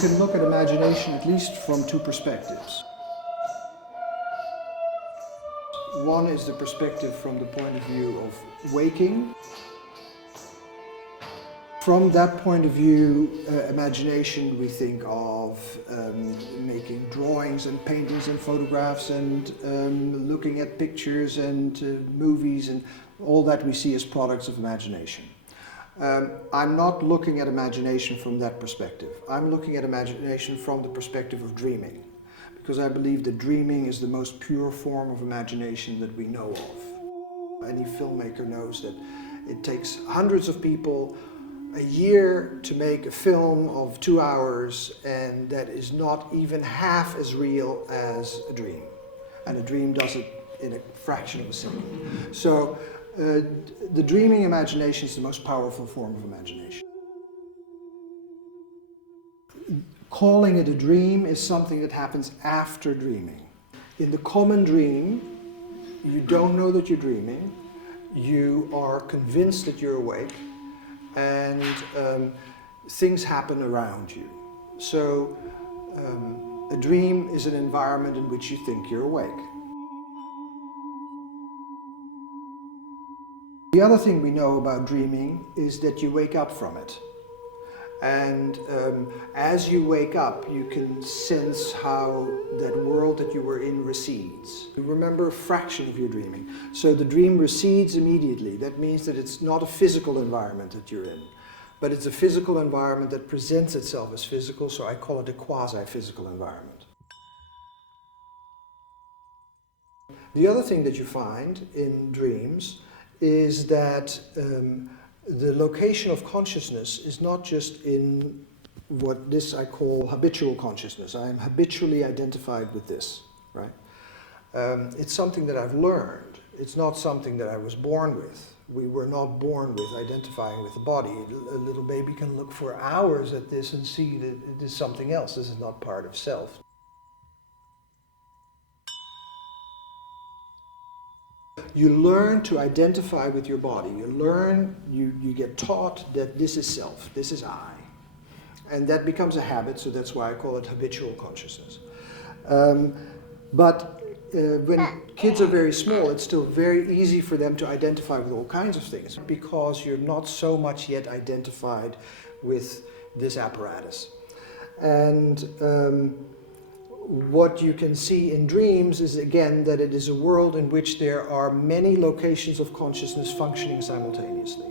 can look at imagination at least from two perspectives. One is the perspective from the point of view of waking. From that point of view, imagination, we think of making drawings and paintings and photographs and looking at pictures and movies and all that we see as products of imagination. I'm not looking at imagination from that perspective. I'm looking at imagination from the perspective of dreaming, because I believe that dreaming is the most pure form of imagination that we know of. Any filmmaker knows that it takes hundreds of people a year to make a film of 2 hours, and that is not even half as real as a dream. And a dream does it in a fraction of a second. So the dreaming imagination is the most powerful form of imagination. Calling it a dream is something that happens after dreaming. In the common dream, you don't know that you're dreaming, you are convinced that you're awake, and things happen around you. So a dream is an environment in which you think you're awake. The other thing we know about dreaming is that you wake up from it. And as you wake up, you can sense how that world that you were in recedes. You remember a fraction of your dreaming. So the dream recedes immediately. That means that it's not a physical environment that you're in, but it's a physical environment that presents itself as physical, so I call it a quasi-physical environment. The other thing that you find in dreams is that the location of consciousness is not just in what this I call habitual consciousness. I am habitually identified with this, right? It's something that I've learned. It's not something that I was born with. We were not born with identifying with the body. A little baby can look for hours at this and see that it is something else. This is not part of self. You learn to identify with your body. You get taught that this is self, this is I. And that becomes a habit, so that's why I call it habitual consciousness. But when kids are very small, it's still very easy for them to identify with all kinds of things, because you're not so much yet identified with this apparatus. And what you can see in dreams is, again, that it is a world in which there are many locations of consciousness functioning simultaneously.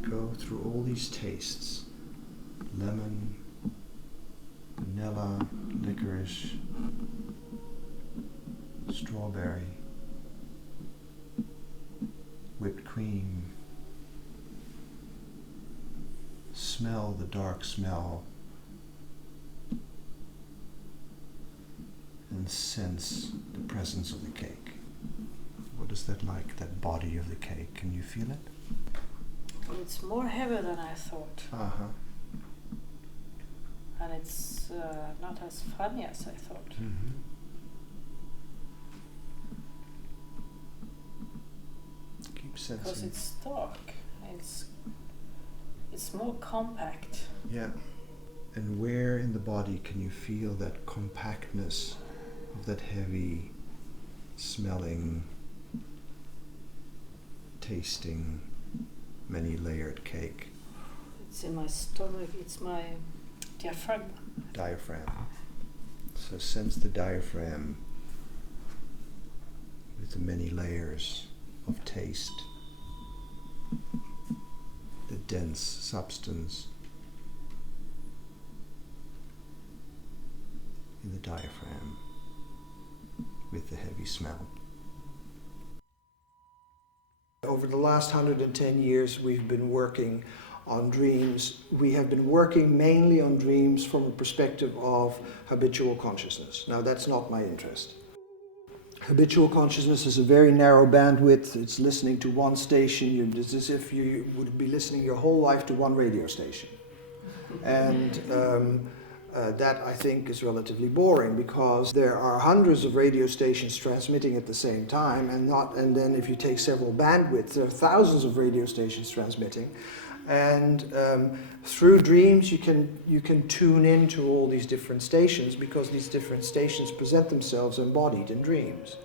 Go through all these tastes: lemon, vanilla, licorice, strawberry, whipped cream. Smell the dark smell and sense the presence of the cake. What is that like, that body of the cake? Can you feel it? It's more heavy than I thought. Uh-huh. And it's not as funny as I thought. Mm-hmm. Keep sensing. Because it's dark. It's more compact. Yeah. And where in the body can you feel that compactness of that heavy, smelling, tasting, many-layered cake? It's in my stomach. It's my diaphragm. Diaphragm. So sense the diaphragm with the many layers of taste, the dense substance in the diaphragm with the heavy smell. Over the last 110 years, we've been working on dreams. We have been working mainly on dreams from a perspective of habitual consciousness. Now, that's not my interest. Habitual consciousness is a very narrow bandwidth. It's listening to one station. It's as if you would be listening your whole life to one radio station. And that, I think, is relatively boring, because there are hundreds of radio stations transmitting at the same time, and then if you take several bandwidths, there are thousands of radio stations transmitting, And through dreams, you can tune into all these different stations, because these different stations present themselves embodied in dreams.